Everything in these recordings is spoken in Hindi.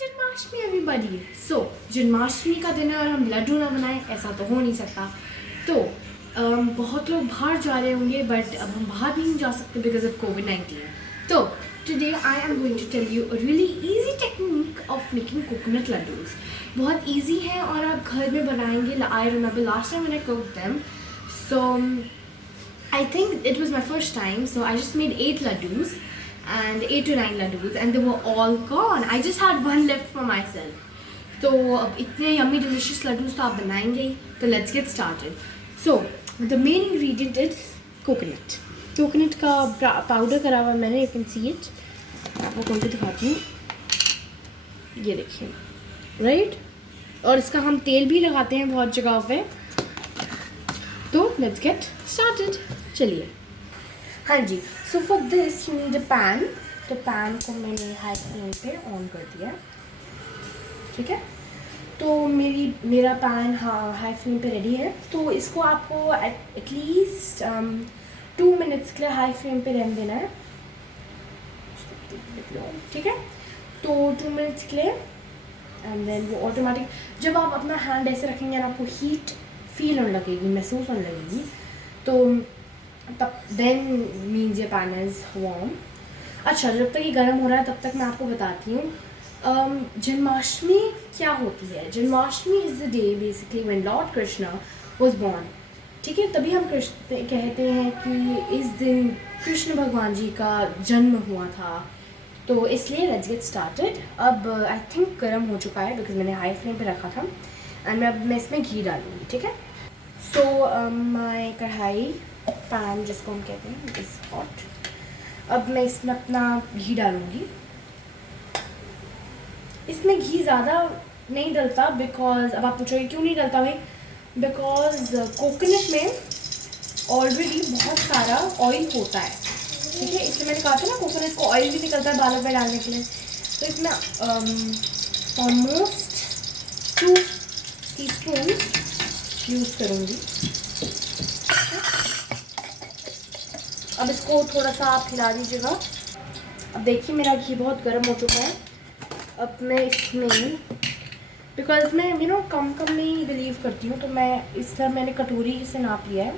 जन्माष्टमी एवरीबॉडी। सो जन्माष्टमी का दिन है और हम लड्डू ना बनाएं, ऐसा तो हो नहीं सकता। तो बहुत लोग बाहर जा रहे होंगे, बट अब हम बाहर नहीं जा सकते बिकॉज ऑफ कोविड-19। तो today I am going to tell you a really easy technique of making coconut laddoos. बहुत इजी है और आप घर में बनाएंगे। I remember last time when I cooked them, so I think it was my first time, so I just made 8 laddus and 8 to 9 laddus and they were all gone. I just had one left for myself. तो अब इतने yummy delicious laddus तो आप बनाएंगे ही, तो let's get started. So the main ingredient is coconut. Coconut का पाउडर करा हुआ मैंने, you can see it. आपको खोल के दिखाती हूँ, ये देखिए, right? और इसका हम तेल भी लगाते हैं बहुत जगह पे। तो let's get started. चलिए, हाँ जी। So for this you need a pen. तो पैन को मैंने हाई फ्लेम पे ऑन कर दिया, ठीक है। तो मेरा पैन हाई फ्लेम पे रेडी है। तो इसको आपको एटलीस्ट 2 मिनट्स के लिए हाई फ्लेम पे रहने देना है, ठीक है। तो 2 मिनट्स के लिए एंड देन वो ऑटोमेटिक, जब आप अपना हैंड ऐसे रखेंगे ना, आपको हीट फील होने लगेगी, महसूस होने लगेगी। तो तब देन मीन्स ये पैन इज़ वार्म। अच्छा, जब तक ये गर्म हो रहा है तब तक मैं आपको बताती हूँ जन्माष्टमी क्या होती है। Janmashtami is the day basically when lord Krishna was born, ठीक है। तभी हम कृष्ण कहते हैं कि इस दिन कृष्ण भगवान जी का जन्म हुआ था। तो इसलिए लेट्स गेट स्टार्टेड। अब आई थिंक गर्म हो चुका है बिकॉज मैंने हाई फ्लेम पे रखा था एंड मैं इसमें घी डालूँगी, ठीक है। सो माय कढ़ाई, पैन जिसको हम कहते हैं, इज हॉट। अब मैं इसमें अपना घी डालूँगी। इसमें घी ज़्यादा नहीं डलता बिकॉज, अब आप पूछोगे क्यों नहीं डलता भाई, बिकॉज कोकोनट में ऑलरेडी बहुत सारा ऑयल होता है, ठीक है। इसलिए मैंने कहा था ना, कोकोनट को ऑयल भी निकलता है पालक में डालने के लिए। तो इसमें ऑलमोस्ट 2 टीस्पून यूज़ करूँगी। अब इसको थोड़ा सा आप हिला दीजिएगा। अब देखिए मेरा घी बहुत गर्म हो चुका है। अब मैं इसमें, बिकॉज मैं कम में ही बिलीव करती हूँ, तो मैं इस तरह मैंने कटोरी से नाप लिया है।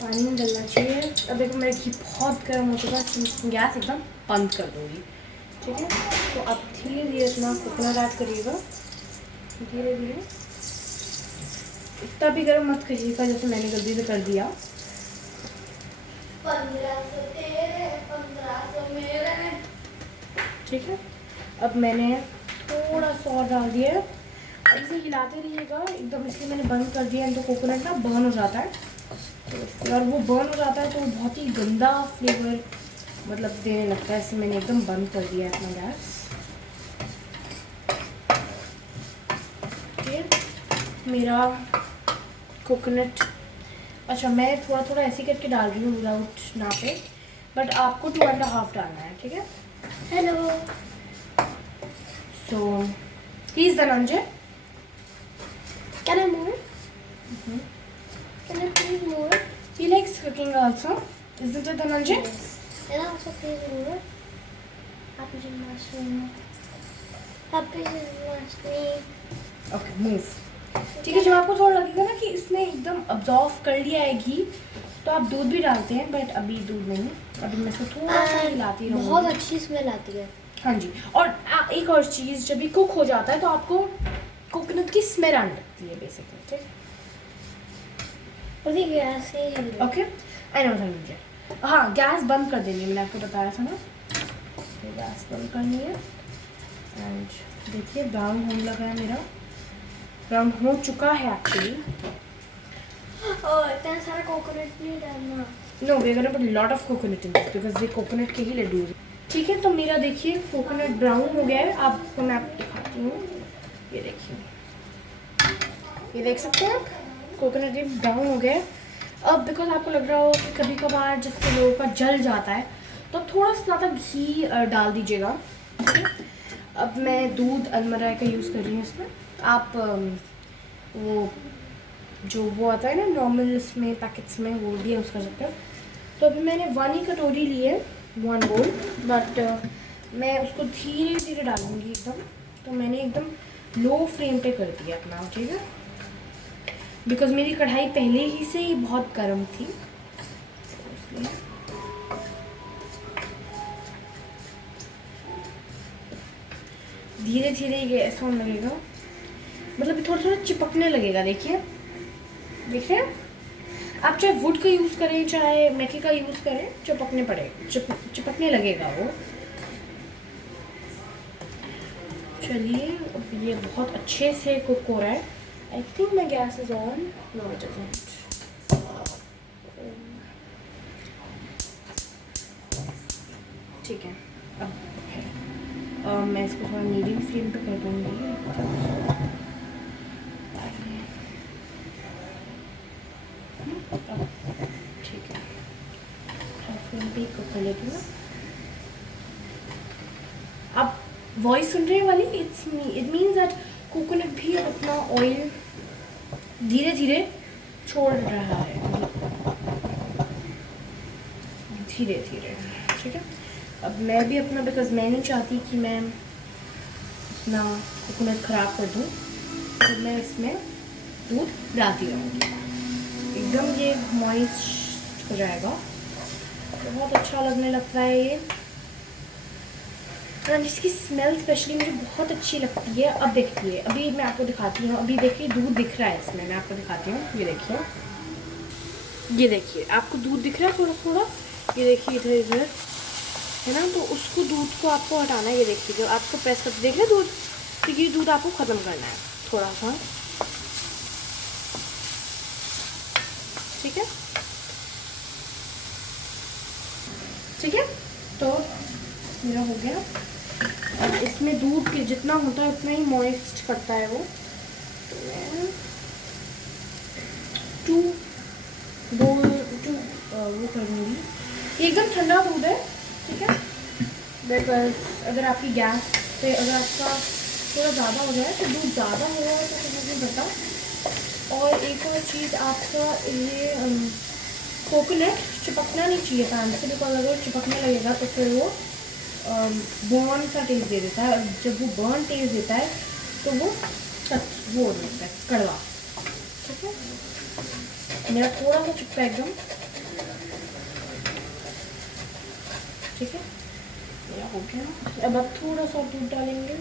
पानी में डलना चाहिए। अब देखो मेरा घी बहुत गर्म हो चुका है, गैस एकदम बंद कर दूँगी, ठीक है। तो अब धीरे धीरे अपना कोकोनट ऐड करिएगा, धीरे धीरे। इतना भी गर्म मत करिएगा जैसे मैंने गलती से कर दिया। 1500 तेरे 1500 मेरे, ठीक है। अब मैंने थोड़ा सा और डाल दिया है। अब इसे हिलाते रहिएगा एकदम, इसलिए मैंने बंद कर दिया। तो कोकोनट ना बर्न हो जाता है, तो और वो बर्न हो जाता है तो बहुत ही गंदा फ्लेवर मतलब देने लगता है। इसलिए मैंने एकदम बंद कर दिया है अपना गैस, ठीक। मेरा कोकोनट, अच्छा मैं थोड़ा थोड़ा ऐसे करके डाल रही हूँ विदाउट नापे, बट आपको 2.5 डालना है, ठीक है। Hello, so please Dhananjay, can I move? Can I please move? He likes cooking also, isn't it Dhananjay? Can I also please move? Happy Janmashtami, happy Janmashtami. Okay, move, ठीक है। जब आपको थोड़ा लगेगा ना कि इसने एकदम अब्जॉर्व कर लिया है घी, तो आप दूध भी डालते हैं, बट अभी दूध नहीं, अभी मैं इसको थोड़ा सा हिलाती रहूँगी। बहुत अच्छी स्मेल आती है, हाँ जी। और एक और चीज़, जब ये कुक हो जाता है तो आपको कोकोनट की स्मेल आने लगती है बेसिकली, ठीक। Gas he okay, I know समझे। हाँ, गैस बंद कर देनी है, मैंने आपको बताया था ना, तो गैस बंद करनी है। एंड देखिए ब्राउन होने लगा है, मेरा ब्राउन हो चुका है एक्चुअली। इतना सारा कोकोनट नहीं डालना। No, we are gonna put lot of coconut in this because ये कोकोनट के ही लड्डू हैं, ठीक है। तो मेरा देखिए कोकोनट ब्राउन हो गया है। आपको मैं दिखाती हूँ, ये देखिए, ये देख सकते हैं आप, कोकोनट ये ब्राउन हो गया है। अब बिकॉज आपको लग रहा हो कि कभी कभार जिससे लोगों का जल जाता है, तो थोड़ा सा ज़्यादा घी डाल दीजिएगा, ठीक है। अब मैं दूध अलमराई का यूज़ कर रही हूँ इसमें। आप वो जो वो आता है ना नॉर्मल इसमें पैकेट्स में, वो भी यूज़ कर सकते हो। तो अभी मैंने 1 ही कटोरी ली है, 1 बोल, बट मैं उसको धीरे धीरे डालूंगी एकदम। तो मैंने एकदम लो फ्लेम पे कर दिया अपना, ठीक है, बिकॉज मेरी कढ़ाई पहले ही से ही बहुत गर्म थी, इसलिए धीरे धीरे ये ऐसा होने लगेगा, मतलब ये थोड़ा थोड़ा चिपकने लगेगा। देखिए, देख रहे हैं आप, चाहे वुड का यूज़ करें चाहे मेटल का यूज़ करें, चिपकने लगेगा वो। चलिए, अब ये बहुत अच्छे से कुक हो रहा है। I think my gas is on, no it isn't. ठीक है, अब मैं इसको थोड़ा मीडियम फ्लेम पे कर दूँगी। ठीक है, फ्लेम पे कुक कर लेती हूँ। आप वॉइस सुन रहे हैं वाली, इट मीन्स दैट कोकोनट भी अपना ऑयल धीरे धीरे छोड़ रहा है, धीरे धीरे, ठीक है। अब मैं भी अपना, बिकॉज मैं नहीं चाहती कि मैं अपना कोकोनट ख़राब कर दूँ, तो मैं इसमें दूध डालती रहूँगी, एकदम ये मॉइस्ट हो जाएगा, तो बहुत अच्छा लगने लगता है ये। और इसकी स्मेल स्पेशली मुझे बहुत अच्छी लगती है। अब देखिए, अभी मैं आपको दिखाती हूँ, अभी देखिए दूध दिख रहा है इसमें, मैं आपको दिखाती हूँ, ये देखिए, ये देखिए, आपको दूध दिख रहा है थोड़ा थोड़ा, ये देखिए इधर इधर है ना, तो उसको दूध को आपको हटाना है। ये देखिए, जब आपको प्रेस करते देख रहे दूध, तो ये दूध आपको ख़त्म करना है थोड़ा सा, ठीक है, ठीक है। तो मेरा हो गया। अब इसमें दूध के जितना होता है उतना ही मॉइस्ट करता है वो, तो मैं टू वो करूँगी। एकदम ठंडा दूध है, ठीक है, बिकॉज अगर आपकी गैस पे अगर आपका थोड़ा ज़्यादा हो जाए तो दूध ज़्यादा होगा तो कुछ नहीं पता। और एक और चीज़, आपका ये कोकोनट चिपकना नहीं चाहिए पैन से, बिकॉज अगर चिपकने लगेगा तो फिर वो बर्न सा टेस्ट दे देता है, और जब वो बर्न टेस्ट देता है तो वो हो जाता है कड़वा, ठीक है। मेरा थोड़ा सा चिपका एकदम, ठीक है, मेरा हो गया। अब आप थोड़ा सा दूध डालेंगे,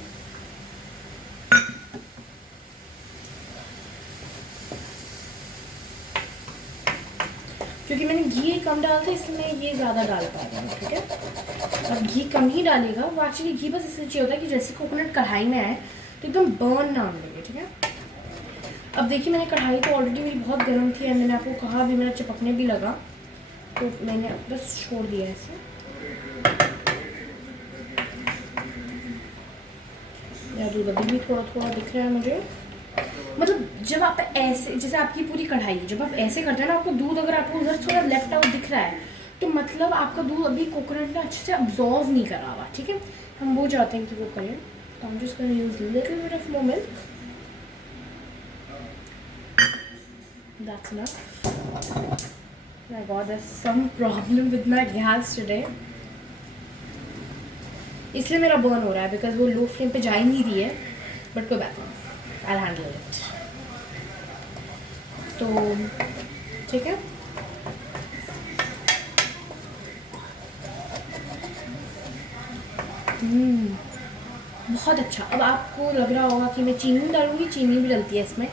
क्योंकि मैंने घी कम डाला था इसलिए मैं ये ज़्यादा डाल पा रही हूँ, ठीक है। अब घी कम ही डालेगा, वो एक्चुअली घी बस इसलिए चाहिए होता है कि जैसे कोकोनट कढ़ाई में आए तो एकदम बर्न ना लगे, ठीक है। अब देखिए, मैंने कढ़ाई तो ऑलरेडी मेरी बहुत गर्म थी, मैंने आपको कहा भी, मेरा चिपकने भी लगा, तो मैंने बस छोड़ दिया ऐसे। मेरा दूध अभी भी थोड़ा थोड़ा दिख रहा है मुझे, मतलब जब आप ऐसे, जैसे आपकी पूरी कढ़ाई, जब आप ऐसे करते हैं ना, आपको दूध अगर आपको उधर थोड़ा लेफ्ट आउट दिख रहा है, तो मतलब आपका दूध अभी कोकोनट ने अच्छे से अब्जॉर्व नहीं करा हुआ, ठीक है। हम वो चाहते हैं कि वो करें, तो हम just gonna use little bit of more milk, that's enough. My god, there is some problem with my gas today, इसलिए मेरा बर्न हो रहा है, बिकॉज वो लो फ्लेम पे जा ही नहीं रही है, बट कोई बात नहीं, I'll handle it। तो ठीक है, बहुत अच्छा। अब आपको लग रहा होगा कि मैं चीनी डालूंगी, चीनी भी डलती है इसमें।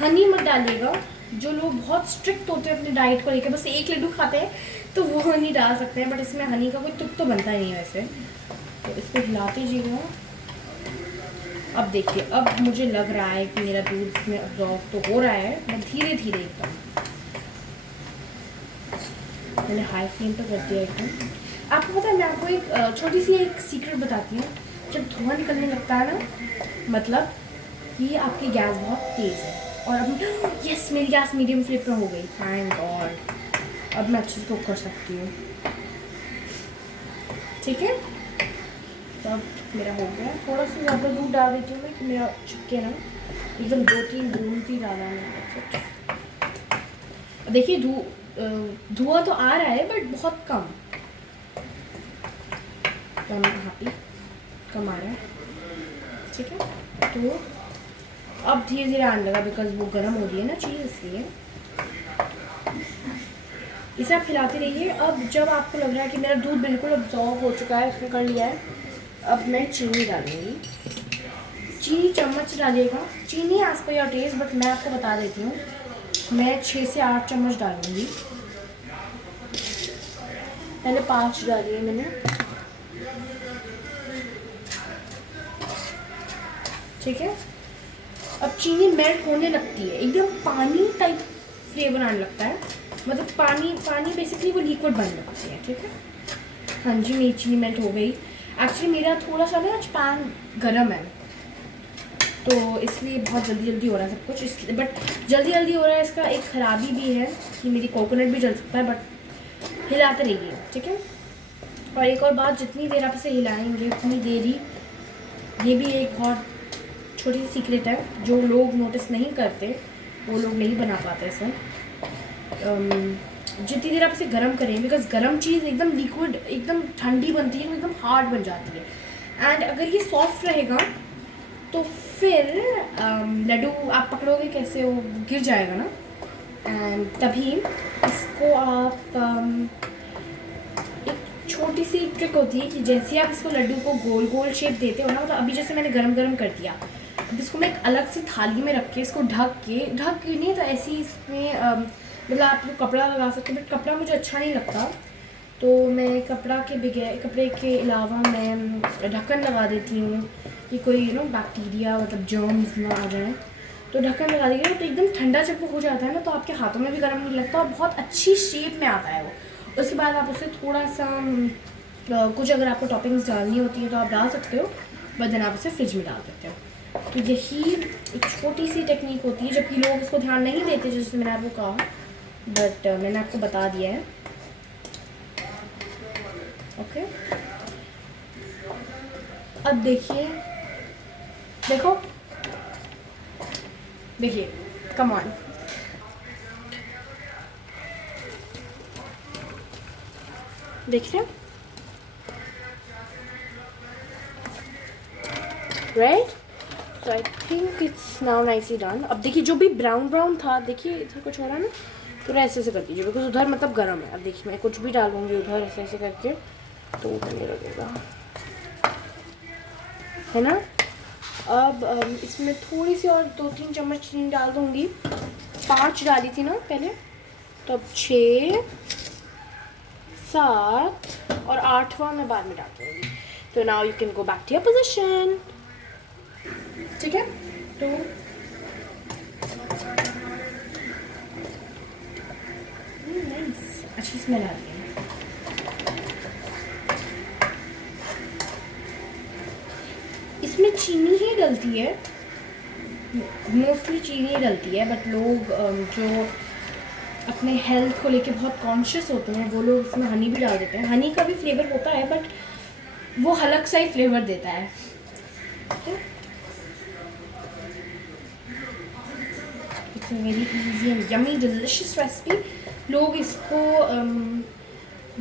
हनी मत डालिएगा, जो लोग बहुत स्ट्रिक्ट होते हैं अपनी डाइट को लेकर, बस एक लड्डू खाते हैं तो वो हनी डाल सकते हैं, बट इसमें हनी का कोई तुक तो बनता ही नहीं है वैसे। तो इसको हिलाते जाइएगा। अब देखिए, अब मुझे लग रहा है कि मेरा दूध इसमें अब्जॉर्व तो हो रहा है, मैं धीरे धीरे एकदम, मैंने हाई फ्लेम पर कर दिया एकदम। आपको पता है, मैं आपको एक छोटी सी एक सीक्रेट बताती हूँ। जब धुआं निकलने लगता है ना, मतलब कि आपकी गैस बहुत तेज़ है। और अब यस, मेरी गैस मीडियम फ्लेम पर हो गई, थैंक गॉड। अब मैं अच्छे से कुक कर सकती हूँ, ठीक है। तब मेरा हो गया। थोड़ा सा ज़्यादा दूध डाल देती हूँ मैं कि मेरा चिपके ना, एकदम 2-3 बूंद ही डाला मैंने। देखिए, धुआं तो आ रहा है बट बहुत कम, तो मैं हैप्पी। कम आ रहा है, ठीक है। तो अब धीरे धीरे आने लगा बिकॉज वो गर्म हो रही है ना चीज़, इसलिए इसे आप खिलाते रहिए। अब जब आपको लग रहा है कि मेरा दूध बिल्कुल अब्जॉर्व हो चुका है, उसने कर लिया है, अब मैं चीनी डालूँगी। चीनी चम्मच डालिएगा, चीनी as per your test, but मैं आपको बता देती हूँ मैं 6 से 8 चम्मच डालूँगी। पहले 5 डाली है मैंने, ठीक है। अब चीनी मेल्ट होने लगती है, एकदम पानी टाइप फ्लेवर आने लगता है, मतलब पानी बेसिकली वो लिक्विड बनने लगती है, ठीक है। हाँ जी, मेरी चीनी मेल्ट हो गई। एक्चुअली मेरा थोड़ा सा ना आज पैन गर्म है, तो इसलिए बहुत जल्दी हो रहा है सब कुछ, इसलिए बट जल्दी हो रहा है। इसका एक ख़राबी भी है कि मेरी कोकोनट भी जल सकता है, बट हिलाते रहिए, ठीक है। और एक और बात, जितनी देर आप इसे हिलाएंगे उतनी देर ही, ये भी एक बहुत छोटी सी सीक्रेट है जो लोग नोटिस नहीं करते, वो लोग नहीं बना पाते इसे। जितनी देर आप इसे गर्म करें, बिकॉज गर्म चीज़ एकदम लिक्विड, एकदम ठंडी बनती है, एकदम हार्ड बन जाती है। एंड अगर ये सॉफ्ट रहेगा तो फिर लड्डू आप पकड़ोगे कैसे, वो गिर जाएगा ना। एंड तभी इसको आप एक छोटी सी ट्रिक होती है कि जैसे आप इसको लड्डू को गोल गोल शेप देते हो ना, मतलब अभी जैसे मैंने गरम कर दिया, अब इसको मैं एक अलग से थाली में रख के इसको ढक के नहीं तो ऐसे ही इसमें मतलब आप लोग कपड़ा लगा सकते हो, बट कपड़ा मुझे अच्छा नहीं लगता, तो मैं कपड़े के अलावा मैं ढक्कन लगा देती हूँ कि कोई बैक्टीरिया मतलब जर्म्स ना आ जाए, तो ढक्कन लगा दीजिए। तो एकदम ठंडा जब वो हो जाता है ना, तो आपके हाथों में भी गर्म नहीं लगता और बहुत अच्छी शेप में आता है वो। उसके बाद आप उसे थोड़ा सा कुछ अगर आपको टॉपिंग्स डालनी होती है तो आप डाल सकते हो, बट देन आप उसे फ्रिज में डाल सकते हो। तो यही एक छोटी सी टेक्निक होती है, जबकि लोग इसको ध्यान नहीं देते जैसे मैंने आपको कहा, बट मैंने आपको बता दिया है, ओके। अब देखिए कम ऑन, देख रहे हैं, right. So I think it's now nicely done. अब देखिए जो भी ब्राउन था, देखिए इधर कुछ हो रहा है ना, तो ऐसे कर दीजिए, बिकॉज उधर मतलब गर्म है। अब देखिए मैं कुछ भी डालूंगी उधर ऐसे करके, तो उधर नहीं लगेगा, है ना। अब इसमें थोड़ी सी और 2-3 चम्मच चीनी डाल दूँगी। 5 डाली थी ना पहले, तो अब 6, 7 और 8वां मैं बाद में डाल दूँगी। तो now you can go back to your position, ठीक है। तो नाइस, अच्छी स्मेल आ रही है। इसमें चीनी ही डलती है, मोस्टली चीनी डलती है, बट लोग जो अपने हेल्थ को लेके बहुत कॉन्शियस होते हैं वो लोग इसमें हनी भी डाल देते हैं। हनी का भी फ्लेवर होता है, बट वो अलग सा ही फ्लेवर देता है। It's a very easy and yummy delicious recipe. लोग इसको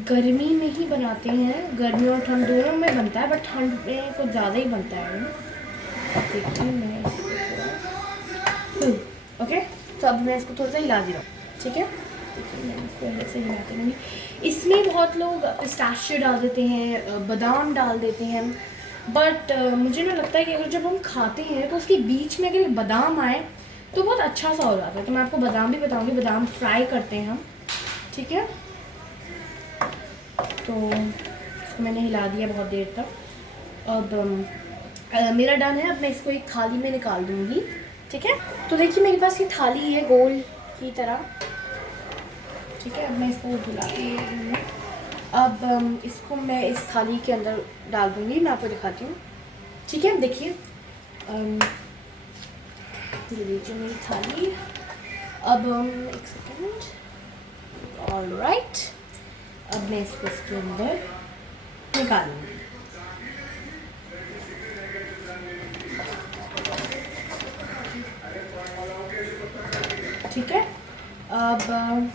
गर्मी में ही बनाते हैं, गर्मी और ठंड दोनों में बनता है, बट ठंड में कुछ ज़्यादा ही बनता है। देखिए मैं इसको थोड़ा ओके, तो अब मैं इसको थोड़ा सा हिला दे रहा हूँ, ठीक है। मैं इसको ऐसे हिलाते रहूँगी। इसमें बहुत लोग पिस्ताशियो डाल देते हैं, बादाम डाल देते हैं, बट मुझे ना लगता है कि अगर जब हम खाते हैं तो उसके बीच में अगर बादाम आए तो बहुत अच्छा सा हो जाता है। तो मैं आपको बादाम भी बताऊँगी, बादाम फ्राई करते हैं हम, ठीक है। तो इसको मैंने हिला दिया बहुत देर तक। अब मेरा डन है, अब मैं इसको एक थाली में निकाल दूँगी, ठीक है। तो देखिए मेरे पास ये थाली है गोल की तरह, ठीक है। अब मैं इसको धुला दूँगी। अब इसको मैं इस थाली के अंदर डाल दूँगी, मैं आपको दिखाती हूँ, ठीक है। देखिए ये लीजिए मेरी थाली। अब एक सेकेंड, ऑलराइट। अब मैं इसको इसके अंदर निकालूंगी, ठीक है। अब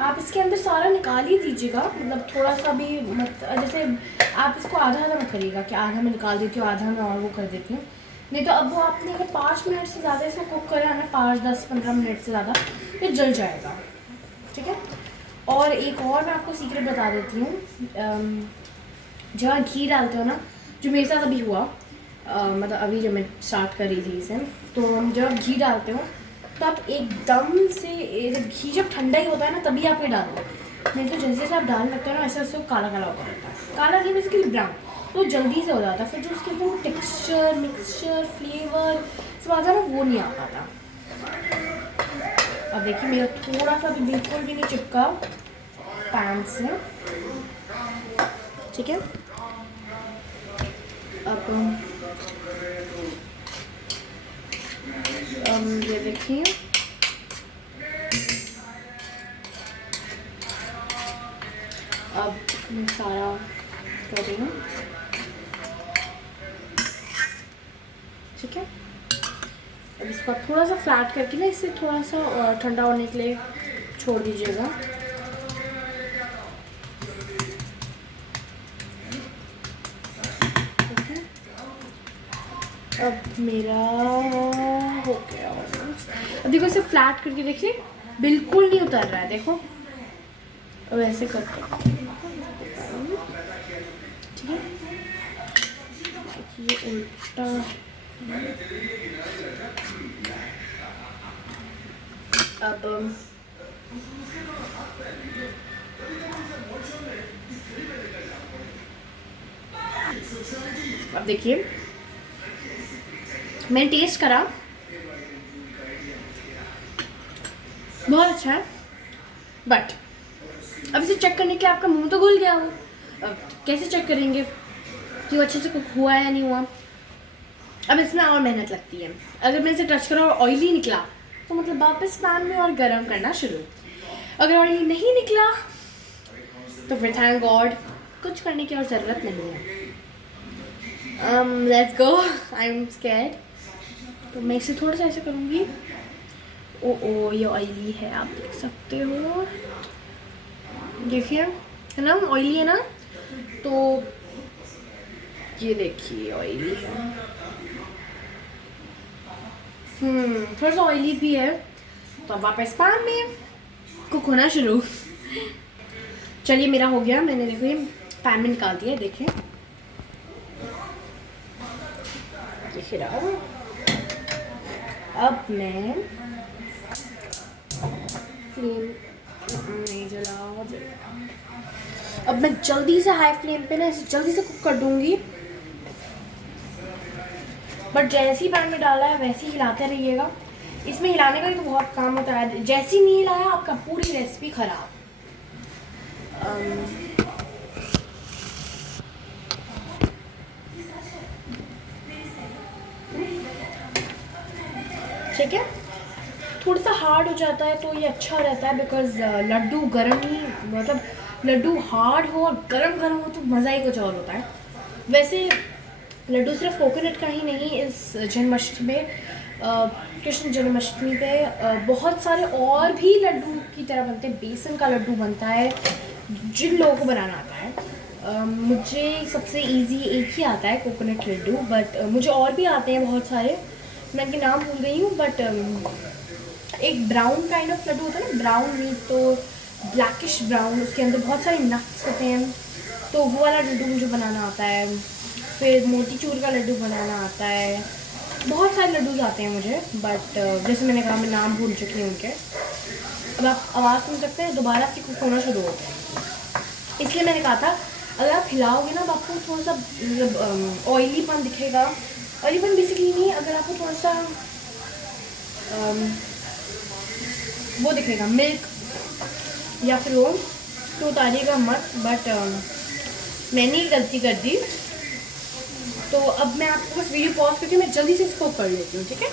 आप इसके अंदर सारा निकाल ही दीजिएगा, मतलब थोड़ा सा भी मत, जैसे आप इसको आधा आधा मत करिएगा कि आधा मैं निकाल देती हूँ, आधा मैं और वो कर देती हूँ। नहीं तो अब वो आपने अगर 5 मिनट से ज़्यादा इसको कुक करा है ना, 5, 10, 15 मिनट से ज़्यादा, तो जल जाएगा, ठीक है। और एक और मैं आपको सीक्रेट बता देती हूँ, जब आप घी डालते हो ना, जो मेरे साथ अभी हुआ, मतलब अभी जब मैं स्टार्ट कर रही थी इसे, तो जब आप घी डालते हो तो आप एकदम से, जब घी जब ठंडा ही होता है ना तभी आप ये डालो, नहीं तो जैसे जैसे आप डालने लगते हो ना वैसे वैसे काला काला होता रहता है, काला नहीं बेसिकली ब्राउन, तो जल्दी से हो जाता है। फिर जो उसके अंदर वो टेक्सचर, मिक्सचर, फ्लेवर सब आता है ना, वो नहीं आ पाता। अब देखिए मेरा थोड़ा सा भी बिल्कुल भी नहीं चिपका पैन से, ठीक है। अब ये देखिए अब मैं सारा कर रही हूँ, ठीक है। अब इसको आप थोड़ा सा फ्लैट करके ना इसे थोड़ा सा ठंडा होने के लिए छोड़ दीजिएगा। अब मेरा हो गया ऑलमोस्ट। अब देखो इसे फ्लैट करके देखिए, बिल्कुल नहीं उतर रहा है, देखो। अब ऐसे करके, ठीक है, ये उल्टा अब देखिए मैंने टेस्ट करा, बहुत अच्छा है, बट अब इसे चेक करने के लिए आपका मुंह तो घुल गया हो। अब कैसे चेक करेंगे कि वो अच्छे से कुक हुआ है या नहीं हुआ? अब इसमें और मेहनत लगती है। अगर मैं इसे टच करा और ऑयली निकला तो मतलब वापस पैन में और गर्म करना शुरू। अगर ऑयली नहीं निकला तो फिर थैंक गॉड, कुछ करने की और ज़रूरत नहीं है। Let's go, I am scared. तो मैं इसे थोड़ा सा ऐसे करूँगी। ओ ये ऑयली है, आप देख सकते हो, देखिए है ना, ऑयली है ना, तो ये देखिए ऑयली है, थोड़ा सा ऑयली भी है। तो अब वापस पैन में कुक होना शुरू। चलिए मेरा हो गया, मैंने देखो ये पैन में निकाल दिया, देखिए देखिए रहा। अब मैं फ्लेम नहीं जला, अब मैं जल्दी से हाई फ्लेम पे ना इसे जल्दी से कुक कर दूंगी। बट जैसे ही पैन में डाला है वैसे ही हिलाते रहिएगा। इसमें हिलाने का भी तो बहुत काम होता है, जैसे ही नहीं हिलाया आपका पूरी रेसिपी खराब। ठीक है, थोड़ा सा हार्ड हो जाता है तो ये अच्छा रहता है, बिकॉज लड्डू गर्म ही, मतलब लड्डू हार्ड हो और गरम गरम हो तो मज़ा ही कुछ और होता है। वैसे लड्डू सिर्फ कोकोनट का ही नहीं, इस जन्माष्टमी में, कृष्ण जन्माष्टमी पे बहुत सारे और भी लड्डू की तरह बनते हैं। बेसन का लड्डू बनता है जिन लोगों को बनाना आता है। मुझे सबसे इजी एक ही आता है, कोकोनट लड्डू, बट मुझे और भी आते हैं बहुत सारे, मैं इनके नाम भूल गई हूँ। बट एक ब्राउन काइंड ऑफ लड्डू होता है ना, ब्राउन नहीं तो ब्लैकिश ब्राउन, उसके अंदर बहुत सारे नट्स होते हैं, तो वो वाला लड्डू मुझे बनाना आता है। फिर मोतीचूर का लड्डू बनाना आता है, बहुत सारे लड्डूज आते हैं मुझे, बट जैसे मैंने कहा मैं नाम भूल चुकी हूँ उनके। अब आप आवाज़ सुन सकते हैं, दोबारा से कुक होना शुरू होता है। इसलिए मैंने कहा था अगर आप हिलाओगे ना तो आपको थोड़ा सा मतलब ऑयलीपन दिखेगा। ऑयलीपन बेसिकली नहीं, अगर आपको थोड़ा सा वो दिखेगा मिल्क या फिर वो, तो उतारिएगा मत। बट मैंने ही गलती कर दी, तो अब मैं आपको बस वीडियो पॉज करके मैं जल्दी से इसको कर लेती हूँ, ठीक है।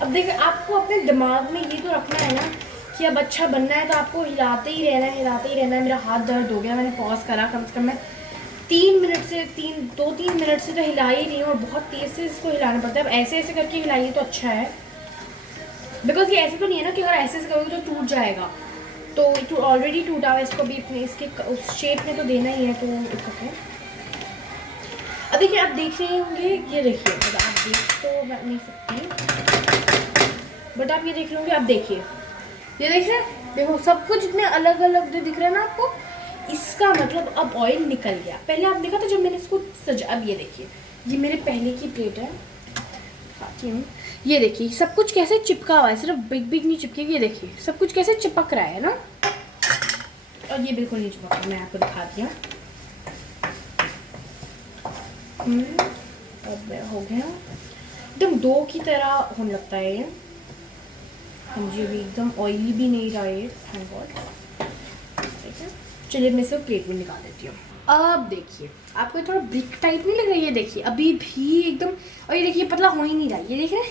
अब देखिए आपको अपने दिमाग में ये तो रखना है ना कि अब अच्छा बनना है तो आपको हिलाते ही रहना है, हिलाते ही रहना है। मेरा हाथ दर्द हो गया, मैंने पॉज करा, कम से कम मैं 3 मिनट से 2-3 मिनट से तो हिला ही नहीं हूँ, और बहुत तेज़ से इसको हिलाना पड़ता है। अब ऐसे ऐसे करके हिलाइए तो अच्छा है, बिकॉज ये ऐसे तो नहीं है ना कि अगर ऐसे ऐसे करोगे तो टूट जाएगा। तो टू ऑलरेडी टूटा हुआ, इसको भी अपने इसके उस शेप में तो देना ही है, तो ओके। अब देखिए, आप देख रहे होंगे, ये देखिए, मतलब आप देख तो नहीं सकते, बट आप ये देख रहे होंगे, आप देखिए, ये देख रहे हैं, देखो सब कुछ इतने अलग अलग दिख रहा है ना आपको। इसका मतलब अब ऑयल निकल गया। पहले आप देखा था जब मैंने इसको सजा, अब ये देखिए, ये मेरे पहले की प्लेट है, खाती हूँ। ये देखिए सब कुछ कैसे चिपका हुआ है, सिर्फ बिग बिग नहीं चिपके, ये देखिए सब कुछ कैसे चिपक रहा है ना, और ये बिल्कुल नहीं चिपक रहा, मैं आपको दिखा दिया। अब हो गया एकदम डो की तरह होने लगता है ये। हाँ जी, अभी एकदम ऑयली भी नहीं रहा है, थैंक गॉड। ठीक है, चलिए मैं इसे प्लेट में निकाल देती हूँ। अब देखिए, आपको थोड़ा ब्रिक टाइप नहीं लग रहा है? ये देखिए अभी भी एकदम, और ये देखिए पतला हो ही नहीं रहा, ये देख रहे हैं,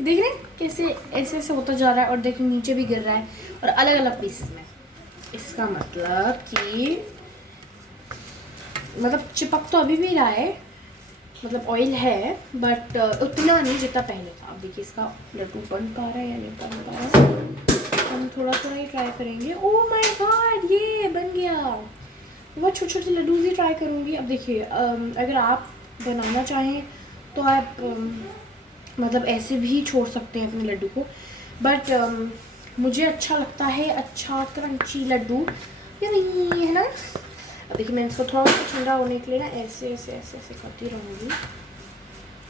देख रहे हैं कैसे ऐसे ऐसे होता जा रहा है, और देखिए नीचे भी गिर रहा है, और अलग अलग पीसेस में। इसका मतलब कि मतलब चिपक तो अभी भी रहा है, मतलब ऑयल है, बट उतना नहीं जितना पहले था। अब देखिए इसका लड्डू बन पा रहा है या नहीं बन पा रहा है, हम थोड़ा थोड़ा ही ट्राई करेंगे। ओह माय गॉड, ये बन गया। बहुत छोटे छोटे लड्डू ही ट्राई करूँगी। अब देखिए, अगर आप बनाना चाहें तो आप मतलब ऐसे भी छोड़ सकते हैं अपने लड्डू को, बट मुझे अच्छा लगता है अच्छा क्रंची लड्डू, ये है ना। अब देखिए मैं इसको थोड़ा सा ठंडा होने के लिए ना ऐसे ऐसे ऐसे ऐसे करती रहूँगी,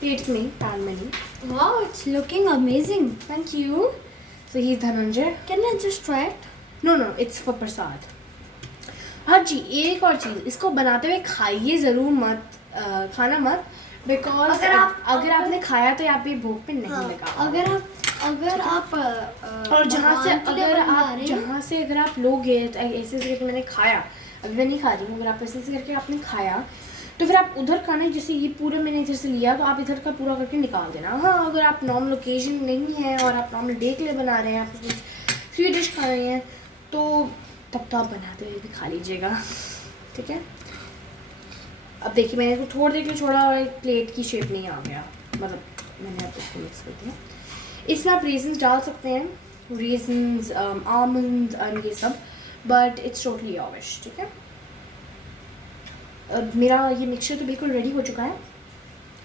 प्लेट में, पैन में नहीं। Wow, it's looking amazing. Thank you. So ही Dhananjay. Can I just try it? No no, it's for prasad. हाँ जी, एक और चीज़, इसको बनाते हुए खाइए ज़रूर मत, खाना मत, बिकॉज अगर आपने खाया तो आप ये भूख पे नहीं लगा। अगर आप और जहाँ से अगर आप लोगे ऐसे करके मैंने खाया, अभी मैं नहीं खा रही हूँ, अगर आप ऐसे करके आपने खाया तो फिर आप उधर खाना, जैसे ये पूरे मैंने इधर से लिया तो आप इधर का पूरा करके निकाल देना। हाँ, अगर आप नॉर्मल ओकेजन नहीं है और आप नॉर्मल डे के लिए बना रहे हैं, आप कुछ स्वीट डिश खा रहे हैं, तो तब तो आप बनाते हुए भी खा लीजिएगा, ठीक है। अब देखिए मैंने इसको थोड़ी देर के लिए छोड़ा और एक प्लेट की शेप नहीं आ गया, मतलब मैंने अब इसको मिक्स कर दिया। इसमें आप रेजन्स डाल सकते हैं, रेजन्स, आमंड और ये सब, but it's totally your wish, ठीक है। अब मेरा ये मिक्सचर तो बिल्कुल रेडी हो चुका है,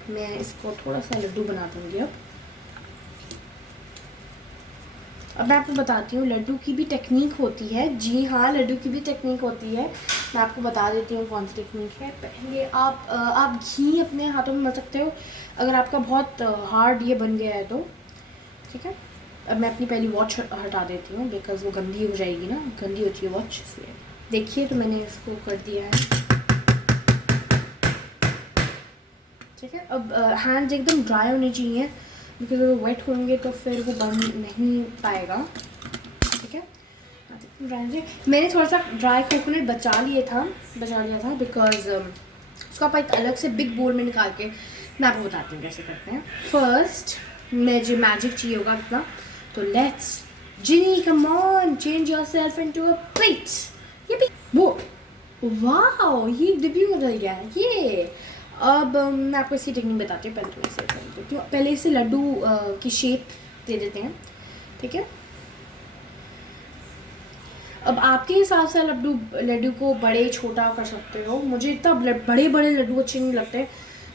मैं इसको थोड़ा सा लड्डू बना दूँगी। अब मैं आपको बताती हूँ, लड्डू की भी टेक्निक होती है। जी हाँ, लड्डू की भी टेक्निक होती है, मैं आपको बता देती हूँ कौन सी टेक्निक है। पहले आप घी अपने हाथों में मल सकते हो, अगर आपका बहुत हार्ड ये बन गया है तो, ठीक है। अब मैं अपनी पहली वॉच हटा देती हूँ, बिकॉज वो गंदी हो जाएगी ना, गंदी होती है वॉच, इसलिए। देखिए तो मैंने इसको कर दिया है, ठीक है। अब हैंड्स एकदम ड्राई होने चाहिए, बिकॉज अगर वेट होंगे तो फिर वो बन नहीं पाएगा, ठीक है। ड्राई चाहिए, मैंने थोड़ा सा ड्राई कोकोनट बचा लिया था बिकॉज उसको आप एक अलग से बिग बोल में निकाल के, मैं आपको बताती हूँ कैसे करते हैं। फर्स्ट मुझे मैजिक चाहिए होगा इतना, तो let's genie come on, change yourself into a plate. ये भी वो, वाह, ये डिब्बी में डल गया ये। अब मैं आपको इसकी टेक्निक बताती हूँ, पहले तो इसे कर देती हूँ, पहले इसे लड्डू की शेप दे देते हैं, ठीक है। अब आपके हिसाब से लड्डू को बड़े छोटा कर सकते हो, मुझे इतना बड़े बड़े लड्डू अच्छे नहीं लगते,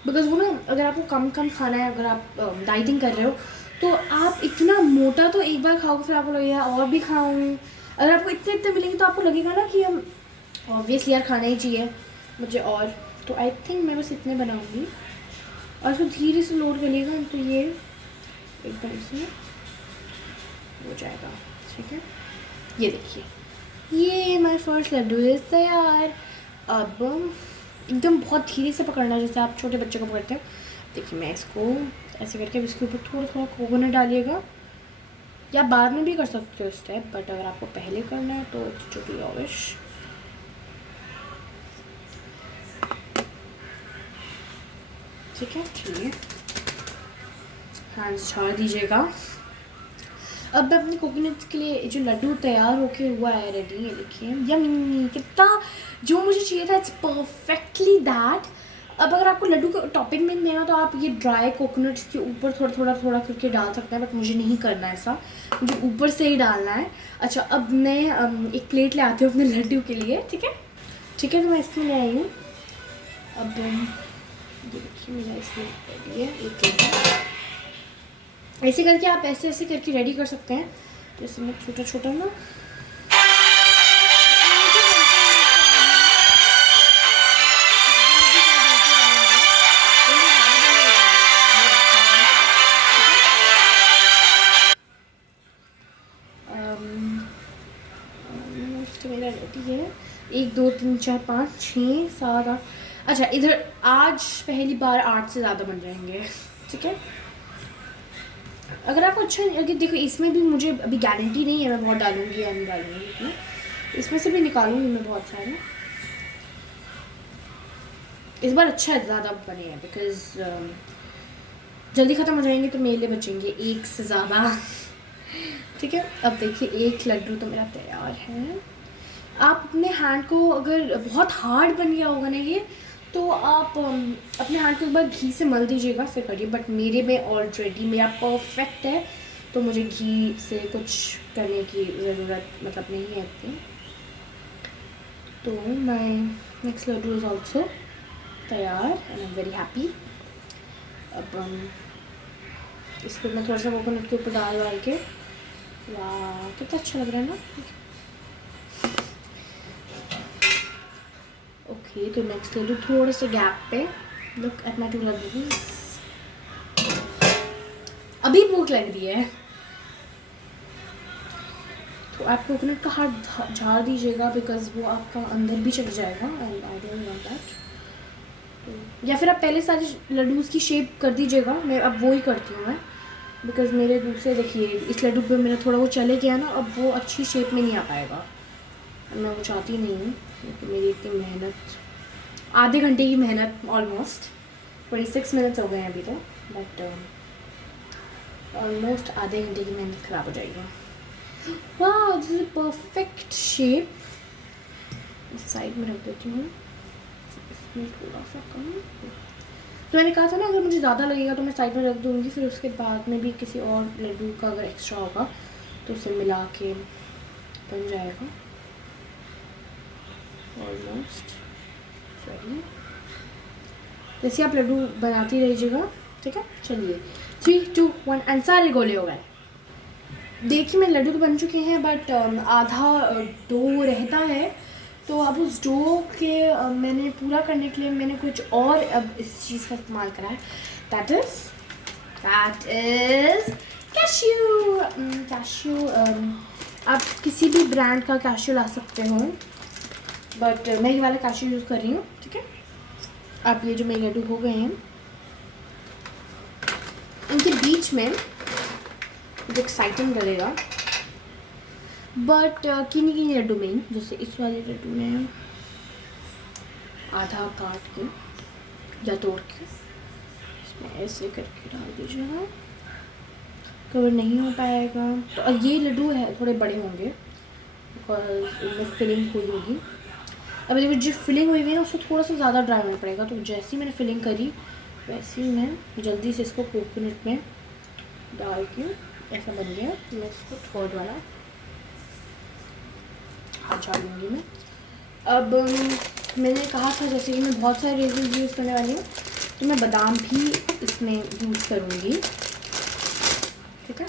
बिकॉज वो ना, अगर आपको कम कम खाना है, अगर आप डाइटिंग कर रहे हो तो आप इतना मोटा तो एक बार खाओगे फिर आपको लगेगा और भी खाऊं। अगर आपको इतने इतने मिलेंगे तो आपको लगेगा ना कि हम ऑब्वियसली यार खाना ही चाहिए मुझे, और तो आई थिंक मैं बस इतने बनाऊंगी और फिर धीरे से लोड करिएगा तो ये एकदम से हो जाएगा, ठीक है। ये देखिए, ये माय फर्स्ट लड्डू इज तैयार। अब एकदम बहुत धीरे से पकड़ना, जैसे आप छोटे बच्चे को पकड़ते हैं। देखिए मैं इसको ऐसे करके इसके ऊपर थोड़ा थोड़ा कोकोनट डालिएगा, या बाद में भी कर सकते हो स्टेप, बट अगर आपको पहले करना है तो इट्स टोटली योर विश। ठीक है, चलिए हैंड्स झाड़ दीजिएगा। अब मैं अपने कोकोनट के लिए जो लड्डू तैयार होके हुआ है रेडी, ये देखिए, यम्मी, कितना जो मुझे चाहिए था, इट्स परफेक्टली दैट। अब अगर आपको लड्डू का टॉपिंग में देना तो आप ये ड्राई कोकोनट्स के ऊपर थोड़ा थोड़ा करके डाल सकते हैं, बट मुझे नहीं करना है ऐसा, मुझे ऊपर से ही डालना है। अच्छा, अब मैं एक प्लेट ले आती हूँ अपने लड्डू के लिए। ठीक है, तो मैं इसके लिए आई हूँ। अब ये देखिए मेरा इसमें रेडी है एक प्लेट। ऐसे करके आप ऐसे करके रेडी कर सकते हैं। जैसे मैं छोटा ना मेरा रेडी है। 1 2 3 4 5 6 7 8। अच्छा, इधर आज पहली बार 8 से ज़्यादा बन जाएंगे। ठीक है, अगर आपको अच्छा लगे, देखो इसमें भी मुझे अभी गारंटी नहीं है मैं बहुत डालूंगी या नहीं डालूंगी, इसमें से भी निकालूंगी मैं बहुत सारे। इस बार अच्छा है, ज़्यादा बने हैं, बिकॉज जल्दी ख़त्म हो जाएंगे तो मेरे लिए बचेंगे 1 से ज़्यादा। ठीक है, अब देखिए एक लड्डू तो मेरा तैयार है। आप अपने हैंड को, अगर बहुत हार्ड बन गया होगा ना ये, तो आप अपने हैंड को एक बार घी से मल दीजिएगा फिर करिए, बट मेरे में ऑलरेडी मेरा परफेक्ट है, तो मुझे घी से कुछ करने की ज़रूरत मतलब नहीं है इतनी। तो my next laddoo is also तैयार and I am very happy. अब इसको मैं थोड़ा सा कोकोनट के ऊपर डाल के, वाह कितना अच्छा लग रहा है ना। ओके, तो नेक्स्ट लड्डू थोड़े से गैप पे। Look at my 2 laddoos. अभी भूख लग रही है, तो आप कोकोनट का हाथ झाड़ दीजिएगा, बिकॉज वो आपका अंदर भी चल जाएगा and I don't want that. या फिर आप पहले सारे लड्डूज़ की शेप कर दीजिएगा, मैं अब वो ही करती हूँ मैं, बिकॉज मेरे दूसरे देखिए इस लड्डू पे मेरा थोड़ा वो चले गया ना, अब वो अच्छी शेप में नहीं आ पाएगा। मैं वो चाहती नहीं हूँ क्योंकि मेरी इतनी मेहनत, आधे घंटे की मेहनत, ऑलमोस्ट 26 मिनट्स हो गए हैं अभी तो, बट ऑलमोस्ट आधे घंटे की मेहनत ख़राब हो जाएगी। वाह, दिस इज परफेक्ट शेप। इस साइड में रख देती हूँ, इसमें थोड़ा सा कम। तो मैंने कहा था ना अगर मुझे ज़्यादा लगेगा तो मैं साइड में रख दूँगी, फिर उसके बाद में भी किसी और लड्डू का अगर एक्स्ट्रा होगा तो उसे मिला के बन जाएगा। Almost ready. जैसे आप लड्डू बनाती रहिएगा। ठीक है, चलिए 3 2 1 एंड सारे गोले हो गए। देखिए मेरे लड्डू तो बन चुके हैं, बट आधा डो रहता है, तो अब उस डो के मैंने पूरा करने के लिए मैंने कुछ और अब इस चीज़ का इस्तेमाल करा है। That is cashew. आप किसी भी ब्रांड का कैश्यू ला सकते हो, बट मैं ये वाला कैश्यू यूज़ कर रही हूँ। ठीक है, अब ये जो मेरे लड्डू हो गए हैं, इनके बीच में जो एक्साइटिंग लगेगा, बट किन्हीं लड्डू में, जैसे इस वाले लड्डू में आधा काट के या तोड़ के इसमें ऐसे करके डाल दीजिएगा, कवर नहीं हो पाएगा। तो और ये लड्डू है थोड़े बड़े होंगे बिकॉज इनमें फिलिंग हुई होगी। अब देखो जो फिलिंग हुई है ना उसको थोड़ा सा ज़्यादा ड्राई होना पड़ेगा, तो जैसे ही मैंने फिलिंग करी वैसे ही मैं जल्दी से इसको कोकोनट में डाल के ऐसा बन गया। मैं इसको थर्ड वाला हाथ झाड़ लूँगी मैं। अब मैंने कहा था जैसे कि मैं बहुत सारे रेज़िन यूज़ करने वाली हूँ, तो मैं बादाम भी इसमें यूज़ करूँगी। ठीक है,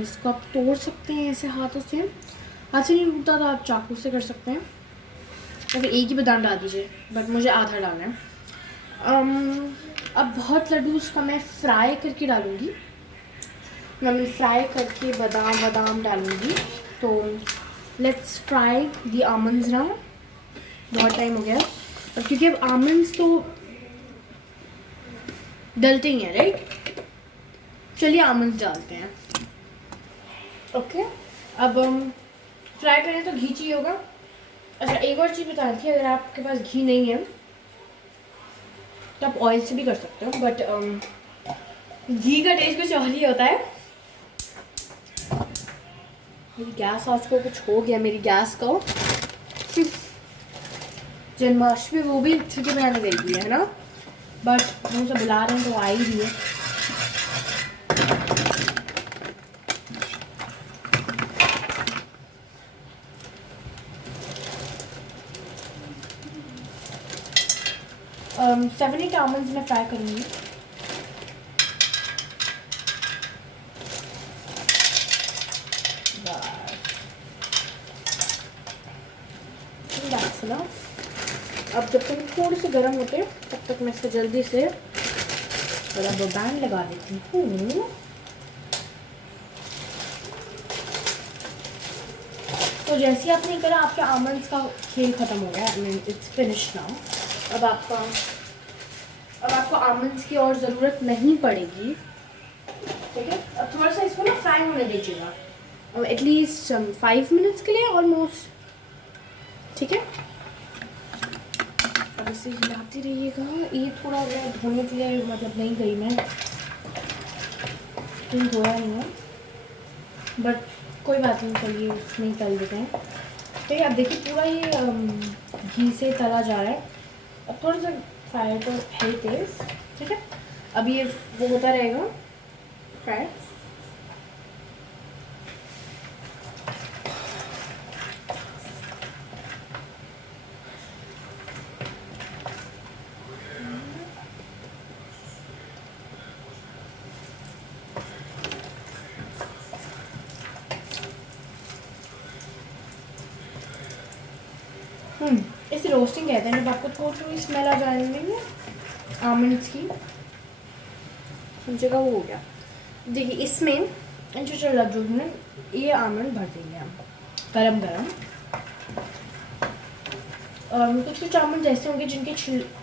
इसको आप तोड़ सकते हैं ऐसे हाथों से, हाथ से नहीं टूटता तो आप चाकू से कर सकते हैं, या फिर एक ही बादाम डाल दीजिए, बट मुझे आधा डालना है। अब बहुत लड्डूस का मैं फ्राई करके डालूँगी, मैं फ्राई करके बादाम डालूँगी। तो let's fry the almonds now. बहुत टाइम हो गया और क्योंकि अब आमंड्स तो डलते ही हैं, राइट। चलिए आमंड्स डालते हैं। ओके, अब फ्राई करें तो घी चाहिए होगा। अच्छा, एक और चीज़ बतानी थी, अगर आपके पास घी नहीं है तो आप ऑयल से भी कर सकते हो, बट घी का टेस्ट कुछ और ही होता है। मेरी गैस आज को कुछ हो गया, मेरी गैस को। जन्माष्टमी वो भी छुट्टी मनाने गई हुई है ना, बट हम सब बुला रहे हैं तो आ ही रही है। सेवन 8 आमंड्स में फ्राई करूँगी। बस ना, अब जब तक थोड़े से गर्म होते हैं तब तक मैं इसको जल्दी से रबर बैंड लगा देती हूँ। तो जैसे ही आपने करा, आपके आमंड्स का खेल ख़त्म हो गया। I mean it's finish now. अब आपको आमंड्स की और ज़रूरत नहीं पड़ेगी, ठीक है। अब थोड़ा सा इसको ना फ्राई होने दीजिएगा, एटलीस्ट 5 मिनट्स के लिए ऑलमोस्ट, ठीक है। अब इसे हिलाती रहिएगा। ये थोड़ा मैं धोने के लिए मतलब नहीं गई, मैं धोया नहीं है, बट कोई बात नहीं, चलिए उसमें ही तल देते हैं। ठीक है, अब देखिए पूरा ये घी से तला जा रहा है। अब थोड़ा सा फ्राई तो है ही तेज़, ठीक है। अब ये वो होता रहेगा फ्राई। इसे रोस्टिंग कहते हैं। जब आपको थोड़ी थोड़ी स्मेल आ जाने लगी आमंड्स की, जगह वो हो गया। देखिए इसमें जो लड्डू में ये आमंड भर देंगे हम गरम गरम। कुछ कुछ आमंड ऐसे होंगे जिनके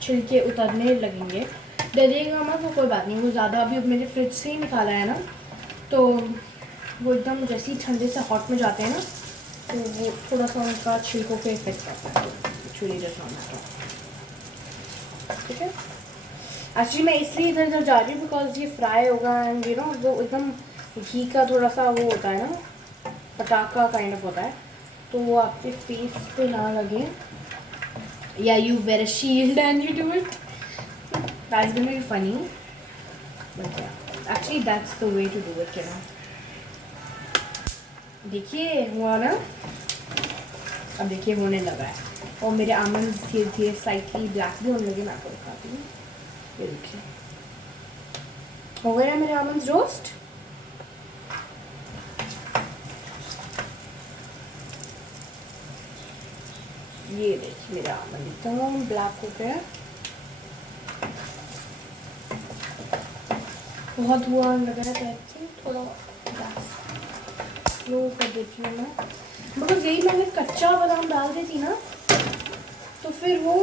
छिलके उतरने लगेंगे, डरिएगा मत, वो कोई बात नहीं। वो ज़्यादा अभी मेरे फ्रिज से ही निकाला है ना, तो वो एकदम जैसे ही ठंडे से हॉट में जाते हैं ना, तो वो थोड़ा सा उनका छिलकों पे इफेक्ट करता है, एक्चुअली जैसा होना। ठीक है, एक्चुअली मैं इसलिए इधर उधर जा रही हूँ बिकॉज ये फ्राई होगा एंड यू नो वो एकदम घी का थोड़ा सा वो होता है ना, पटाखा काइंड ऑफ होता है, तो वो आपके फेस पे ना लगे। या you wear a shield and you do it, that's gonna be funny, but actually that's the way to do it, you know. देखिए हुआ ना, अब देखिए होने लगा है, और मेरे आमंड धीरे धीरे स्लाइटली ब्लैक भी होने लगे। मैं आपको दिखाती हूँ, ये देखिए हो गया मेरे आमंड रोस्ट। ये देखिए मेरा आमंड एकदम ब्लैक हो गया, बहुत हुआ लग रहा है, थोड़ा गैस स्लो कर देती हूँ मैं, बिकॉज यही मैंने कच्चा बादाम डाल दी थी ना, तो फिर वो